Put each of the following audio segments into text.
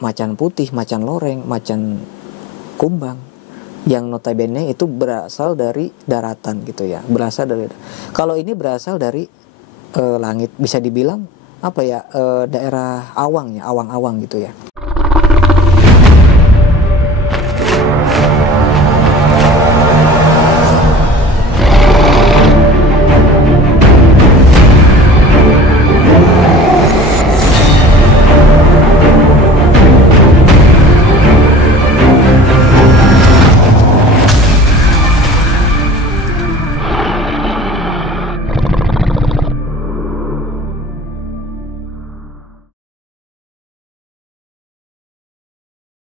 macan putih, macan loreng, macan kumbang, yang notabene itu berasal dari daratan gitu ya, berasal dari, kalau ini berasal dari langit, bisa dibilang apa ya, daerah awang ya, awang-awang gitu ya.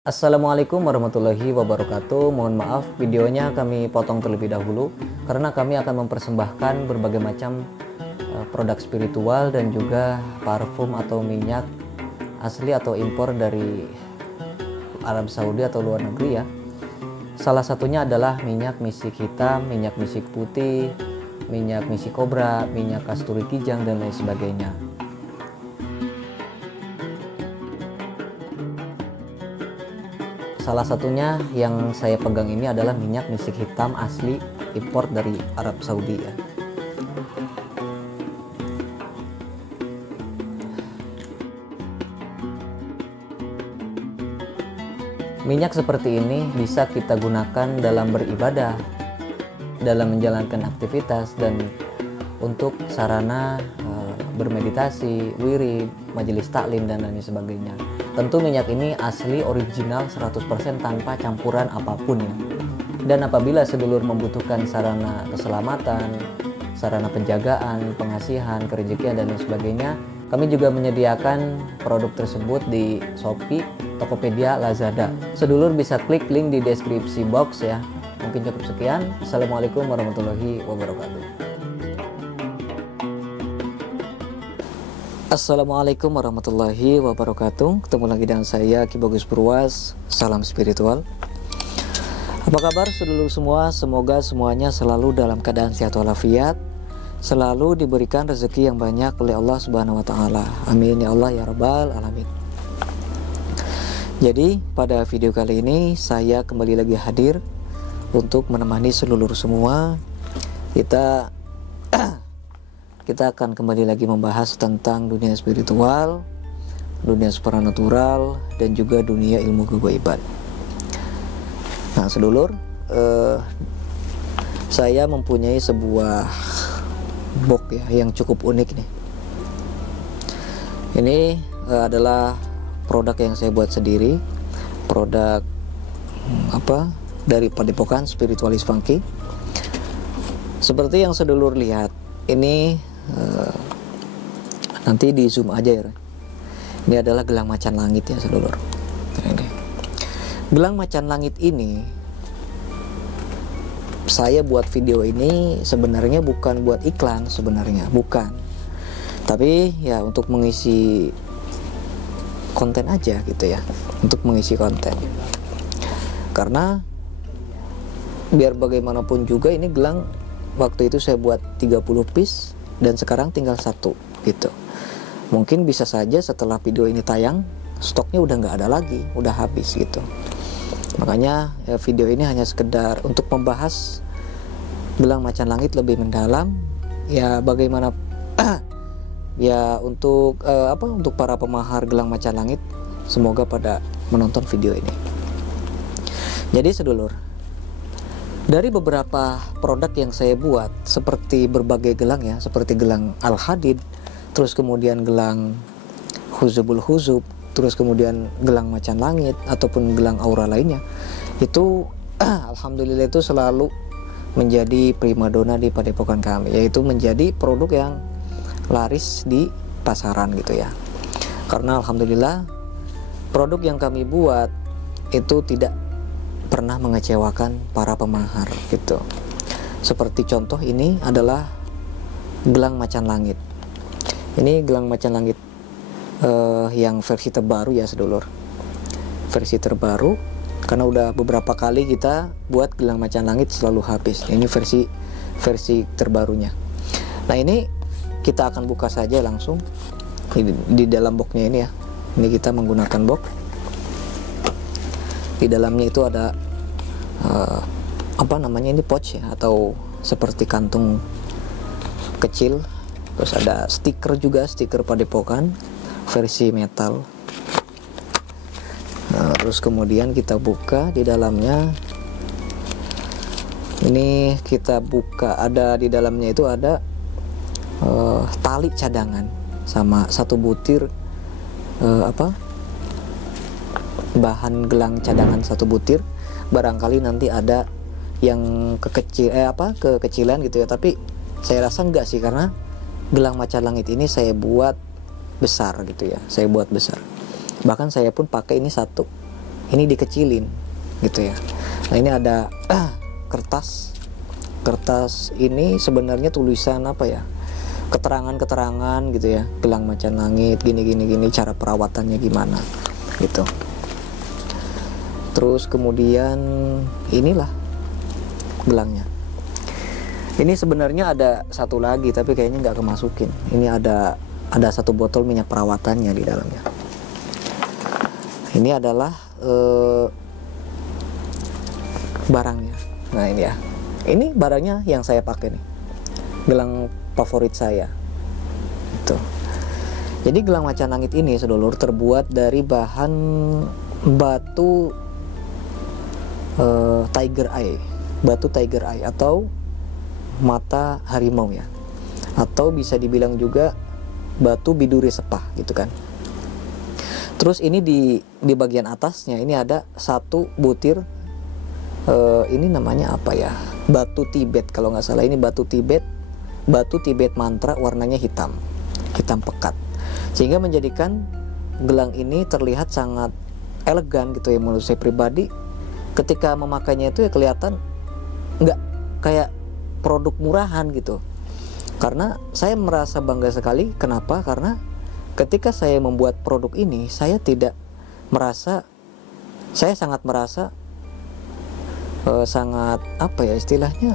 Assalamualaikum warahmatullahi wabarakatuh. Mohon maaf, videonya kami potong terlebih dahulu karena kami akan mempersembahkan berbagai macam produk spiritual dan juga parfum atau minyak asli atau impor dari Arab Saudi atau luar negeri ya. Salah satunya adalah minyak misik hitam, minyak misik putih, minyak misik kobra, minyak kasturi kijang dan lain sebagainya. Salah satunya yang saya pegang ini adalah minyak misik hitam asli impor dari Arab Saudi ya. Minyak seperti ini bisa kita gunakan dalam beribadah, dalam menjalankan aktivitas, dan untuk sarana bermeditasi, wirid, majelis taklim dan lain sebagainya. Tentu minyak ini asli original 100% tanpa campuran apapun ya. Dan apabila sedulur membutuhkan sarana keselamatan, sarana penjagaan, pengasihan, kerejekian dan lain sebagainya, kami juga menyediakan produk tersebut di Shopee, Tokopedia, Lazada. Sedulur bisa klik link di deskripsi box ya. Mungkin cukup sekian. Assalamualaikum warahmatullahi wabarakatuh. Assalamualaikum warahmatullahi wabarakatuh. Ketemu lagi dengan saya Ki Bagus Purwas. Salam spiritual. Apa kabar sedulur semua? Semoga semuanya selalu dalam keadaan sehat walafiat, selalu diberikan rezeki yang banyak oleh Allah Subhanahu wa taala. Amin ya Allah ya rabbal alamin. Jadi pada video kali ini saya kembali lagi hadir untuk menemani seluruh semua. Kita akan kembali lagi membahas tentang dunia spiritual, dunia supranatural, dan juga dunia ilmu kegaiban. Nah sedulur, saya mempunyai sebuah box ya yang cukup unik nih. Ini adalah produk yang saya buat sendiri, produk dari Padepokan Spiritualis Funky. Seperti yang sedulur lihat, ini nanti di zoom aja ya. Ini adalah gelang macan langit ya sedulur. Ini. Gelang macan langit ini, saya buat video ini sebenarnya bukan buat iklan, sebenarnya bukan. Tapi ya untuk mengisi konten aja gitu ya, untuk mengisi konten. Karena biar bagaimanapun juga ini gelang waktu itu saya buat 30 piece dan sekarang tinggal 1 gitu. Mungkin bisa saja setelah video ini tayang stoknya udah nggak ada lagi, udah habis gitu. Makanya ya, video ini hanya sekedar untuk membahas gelang macan langit lebih mendalam ya, bagaimana ya untuk untuk para pemahar gelang macan langit, semoga pada menonton video ini. Jadi sedulur, dari beberapa produk yang saya buat, seperti berbagai gelang ya, seperti gelang Al-Hadid, terus kemudian gelang Huzubul Huzub, terus kemudian gelang macan langit, ataupun gelang aura lainnya, itu alhamdulillah itu selalu menjadi primadona di padepokan kami, yaitu menjadi produk yang laris di pasaran gitu ya. Karena alhamdulillah produk yang kami buat itu tidak pernah mengecewakan para pemahar gitu. Seperti contoh ini adalah gelang macan langit. Ini gelang macan langit yang versi terbaru ya sedulur. Versi terbaru karena udah beberapa kali kita buat gelang macan langit selalu habis. Ini versi terbarunya. Nah ini kita akan buka saja langsung di dalam boxnya ini ya. Ini kita menggunakan box. Di dalamnya itu ada apa namanya, ini pouch ya, atau seperti kantung kecil. Terus ada stiker juga, stiker padepokan versi metal. Nah, terus kemudian kita buka di dalamnya. Ini kita buka, ada di dalamnya itu ada tali cadangan sama satu butir bahan gelang cadangan satu butir. Barangkali nanti ada yang kekecilan gitu ya, tapi saya rasa enggak sih, karena gelang macan langit ini saya buat besar gitu ya, saya buat besar. Bahkan saya pun pakai ini satu, ini dikecilin gitu ya. Nah, ini ada kertas ini sebenarnya tulisan apa ya, keterangan gitu ya, gelang macan langit gini, cara perawatannya gimana gitu. Terus kemudian inilah gelangnya. Ini sebenarnya ada satu lagi tapi kayaknya nggak kemasukin. Ini ada satu botol minyak perawatannya di dalamnya. Ini adalah barangnya. Nah, ini ya, ini barangnya yang saya pakai nih, gelang favorit saya itu. Jadi gelang macan langit ini sedulur terbuat dari bahan batu tiger eye, batu tiger eye atau mata harimau ya, atau bisa dibilang juga batu biduri sepah gitu kan. Terus ini di bagian atasnya ini ada satu butir ini namanya apa ya, batu Tibet kalau nggak salah. Ini batu Tibet mantra, warnanya hitam pekat, sehingga menjadikan gelang ini terlihat sangat elegan gitu ya menurut saya pribadi. Ketika memakainya itu ya kelihatan nggak kayak produk murahan gitu. Karena saya merasa bangga sekali. Kenapa? Karena ketika saya membuat produk ini, saya sangat merasa sangat apa ya istilahnya,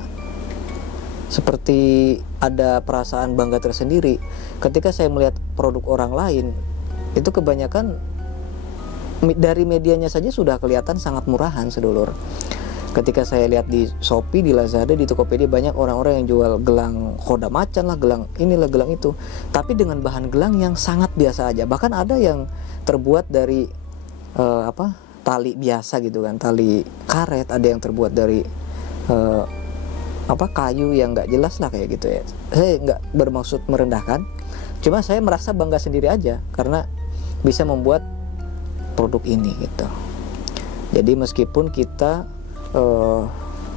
seperti ada perasaan bangga tersendiri ketika saya melihat produk orang lain. Itu kebanyakan dari medianya saja sudah kelihatan sangat murahan sedulur. Ketika saya lihat di Shopee, di Lazada, di Tokopedia, banyak orang-orang yang jual gelang khoda macan lah, gelang inilah, gelang itu, tapi dengan bahan gelang yang sangat biasa aja. Bahkan ada yang terbuat dari tali biasa gitu kan, tali karet. Ada yang terbuat dari kayu yang nggak jelas lah kayak gitu ya. Saya nggak bermaksud merendahkan, cuma saya merasa bangga sendiri aja karena bisa membuat produk ini gitu. Jadi meskipun kita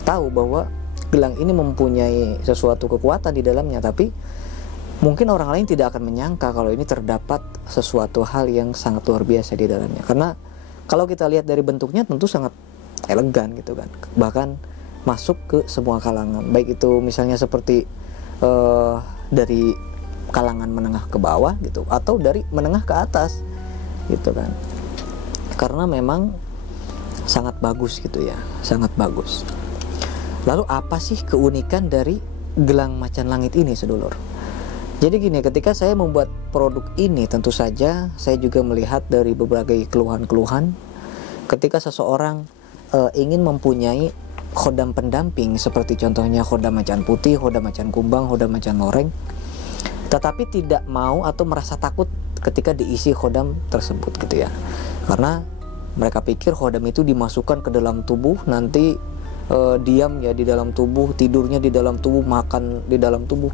tahu bahwa gelang ini mempunyai sesuatu kekuatan di dalamnya, tapi mungkin orang lain tidak akan menyangka kalau ini terdapat sesuatu hal yang sangat luar biasa di dalamnya. Karena kalau kita lihat dari bentuknya tentu sangat elegan gitu kan, bahkan masuk ke semua kalangan, baik itu misalnya seperti dari kalangan menengah ke bawah gitu, atau dari menengah ke atas gitu kan. Karena memang sangat bagus gitu ya, sangat bagus. Lalu apa sih keunikan dari gelang macan langit ini sedulur? Jadi gini, ketika saya membuat produk ini tentu saja saya juga melihat dari berbagai keluhan-keluhan. Ketika seseorang ingin mempunyai khodam pendamping seperti contohnya khodam macan putih, khodam macan kumbang, khodam macan loreng, tetapi tidak mau atau merasa takut ketika diisi khodam tersebut gitu ya. Karena mereka pikir khodam itu dimasukkan ke dalam tubuh, nanti diam ya di dalam tubuh, tidurnya di dalam tubuh, makan di dalam tubuh.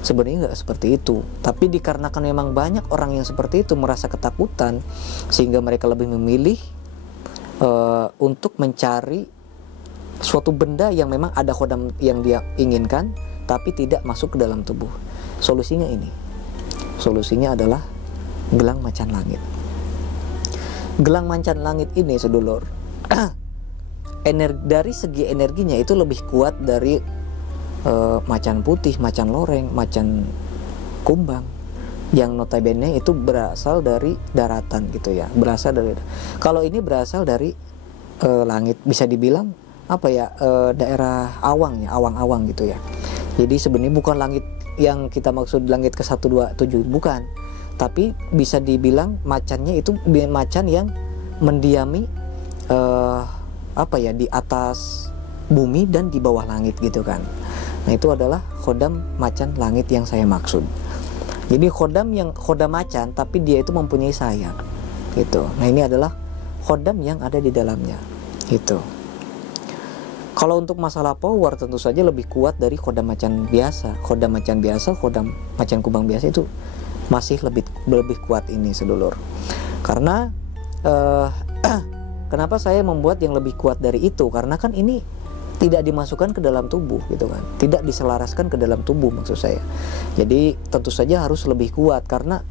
Sebenarnya nggak seperti itu, tapi dikarenakan memang banyak orang yang seperti itu merasa ketakutan, sehingga mereka lebih memilih untuk mencari suatu benda yang memang ada khodam yang dia inginkan, tapi tidak masuk ke dalam tubuh. Solusinya ini, solusinya adalah gelang macan langit. Gelang macan langit ini sedulur, dari segi energinya itu lebih kuat dari macan putih, macan loreng, macan kumbang, yang notabene itu berasal dari daratan gitu ya, kalau ini berasal dari langit, bisa dibilang apa ya, daerah awang ya, awang-awang gitu ya. Jadi sebenarnya bukan langit yang kita maksud langit ke 127, bukan, tapi bisa dibilang macannya itu macan yang mendiami di atas bumi dan di bawah langit gitu kan. Nah itu adalah khodam macan langit yang saya maksud. Jadi khodam macan tapi dia itu mempunyai sayap gitu. Nah ini adalah khodam yang ada di dalamnya gitu. Kalau untuk masalah power tentu saja lebih kuat dari khodam macan biasa. Khodam macan biasa, khodam macan kubang biasa itu masih lebih kuat ini sedulur. Karena kenapa saya membuat yang lebih kuat dari itu? Karena kan ini tidak dimasukkan ke dalam tubuh gitu kan, tidak diselaraskan ke dalam tubuh maksud saya. Jadi tentu saja harus lebih kuat, karena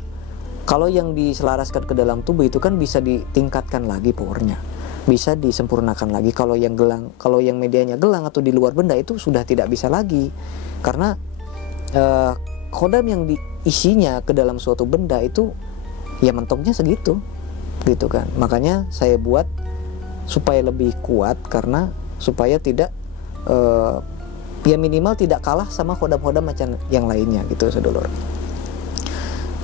kalau yang diselaraskan ke dalam tubuh itu kan bisa ditingkatkan lagi powernya, bisa disempurnakan lagi. Kalau yang gelang, kalau yang medianya gelang atau di luar benda itu sudah tidak bisa lagi, karena khodam yang diisinya ke dalam suatu benda itu ya mentoknya segitu gitu kan. Makanya saya buat supaya lebih kuat, karena supaya tidak ya minimal tidak kalah sama khodam-khodam macan yang lainnya gitu sedulur.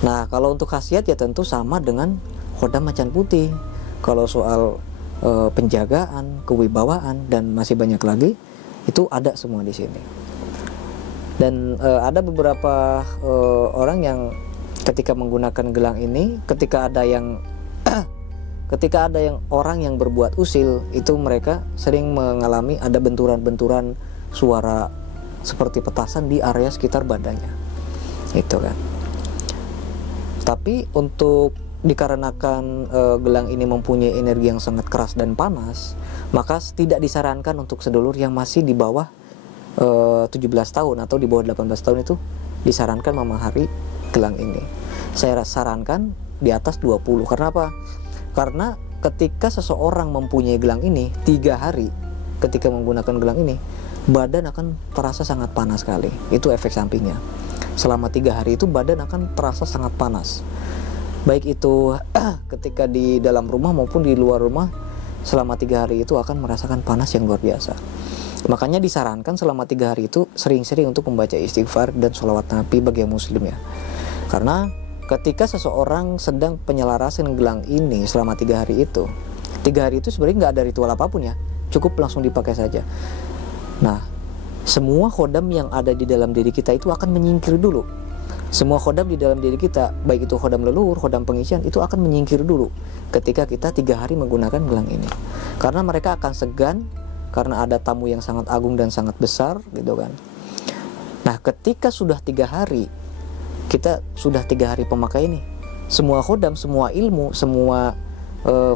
Nah kalau untuk khasiat ya tentu sama dengan khodam macan putih. Kalau soal penjagaan, kewibawaan dan masih banyak lagi itu ada semua di sini. Dan ada beberapa orang yang ketika menggunakan gelang ini, ketika ada yang orang yang berbuat usil, itu mereka sering mengalami ada benturan-benturan suara seperti petasan di area sekitar badannya itu kan. Tapi untuk dikarenakan gelang ini mempunyai energi yang sangat keras dan panas, maka tidak disarankan untuk sedulur yang masih di bawah 17 tahun atau di bawah 18 tahun itu disarankan memahami gelang ini. Saya sarankan di atas 20. Karena apa? Karena ketika seseorang mempunyai gelang ini 3 hari, ketika menggunakan gelang ini, badan akan terasa sangat panas sekali. Itu efek sampingnya. Selama 3 hari itu badan akan terasa sangat panas. Baik itu ketika di dalam rumah maupun di luar rumah, selama 3 hari itu akan merasakan panas yang luar biasa. Makanya disarankan selama 3 hari itu sering-sering untuk membaca istighfar dan sholawat Nabi bagi yang muslim ya. Karena ketika seseorang sedang penyelarasan gelang ini selama 3 hari itu, 3 hari itu sebenarnya nggak ada ritual apapun ya, cukup langsung dipakai saja. Nah, semua khodam yang ada di dalam diri kita itu akan menyingkir dulu. Semua khodam di dalam diri kita, baik itu khodam leluhur, khodam pengisian, itu akan menyingkir dulu ketika kita 3 hari menggunakan gelang ini. Karena mereka akan segan, karena ada tamu yang sangat agung dan sangat besar gitu kan. Nah, ketika sudah 3 hari, kita sudah 3 hari pemakai ini, semua khodam, semua ilmu, semua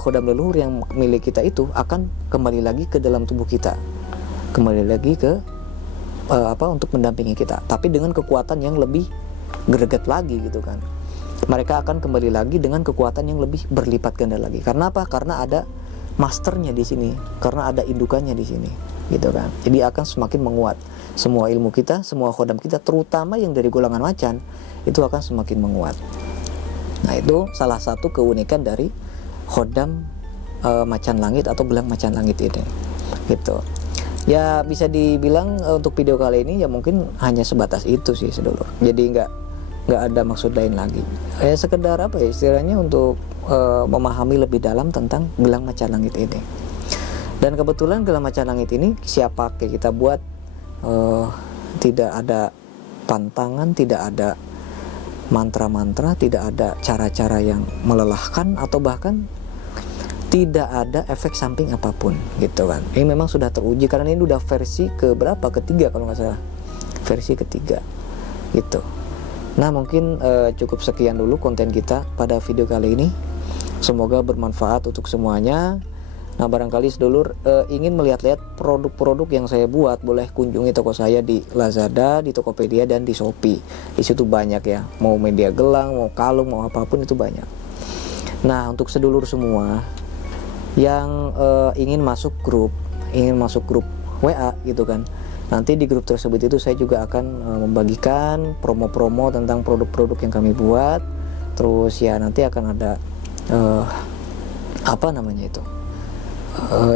khodam leluhur yang milik kita itu akan kembali lagi ke dalam tubuh kita, kembali lagi ke untuk mendampingi kita, tapi dengan kekuatan yang lebih greget lagi gitu kan. Mereka akan kembali lagi dengan kekuatan yang lebih berlipat ganda lagi. Karena apa? Karena ada masternya di sini, karena ada indukannya di sini gitu kan. Jadi akan semakin menguat. Semua ilmu kita, semua khodam kita, terutama yang dari golongan macan, itu akan semakin menguat. Nah itu salah satu keunikan dari khodam macan langit atau gelang macan langit ini gitu. Ya bisa dibilang untuk video kali ini ya mungkin hanya sebatas itu sih sedulur. Jadi nggak ada maksud lain lagi. Ya sekedar apa ya istilahnya untuk memahami lebih dalam tentang gelang macan langit ini. Dan kebetulan gelang macan langit ini siap pakai, kita buat tidak ada pantangan, tidak ada mantra-mantra, tidak ada cara-cara yang melelahkan, atau bahkan tidak ada efek samping apapun gitu kan. Ini memang sudah teruji karena ini udah versi ketiga kalau nggak salah, versi ketiga gitu. Nah mungkin cukup sekian dulu konten kita pada video kali ini. Semoga bermanfaat untuk semuanya. Nah barangkali sedulur ingin melihat-lihat produk-produk yang saya buat, boleh kunjungi toko saya di Lazada, di Tokopedia, dan di Shopee. Di situ banyak ya, mau media gelang, mau kalung, mau apapun itu banyak. Nah untuk sedulur semua yang ingin masuk grup WA gitu kan, nanti di grup tersebut itu saya juga akan membagikan promo-promo tentang produk-produk yang kami buat. Terus ya nanti akan ada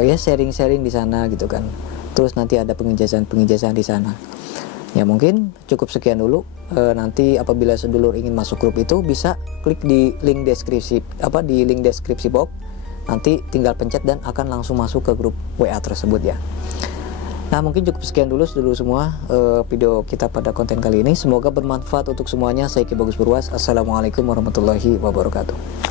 ya sharing-sharing di sana gitu kan. Terus nanti ada pengijazahan di sana. Ya mungkin cukup sekian dulu. nanti apabila sedulur ingin masuk grup itu bisa klik di link deskripsi box, nanti tinggal pencet dan akan langsung masuk ke grup WA tersebut ya. Nah, mungkin cukup sekian dulu sedulur semua video kita pada konten kali ini. Semoga bermanfaat untuk semuanya. Saya Ki Bagus Purwas. Assalamualaikum warahmatullahi wabarakatuh.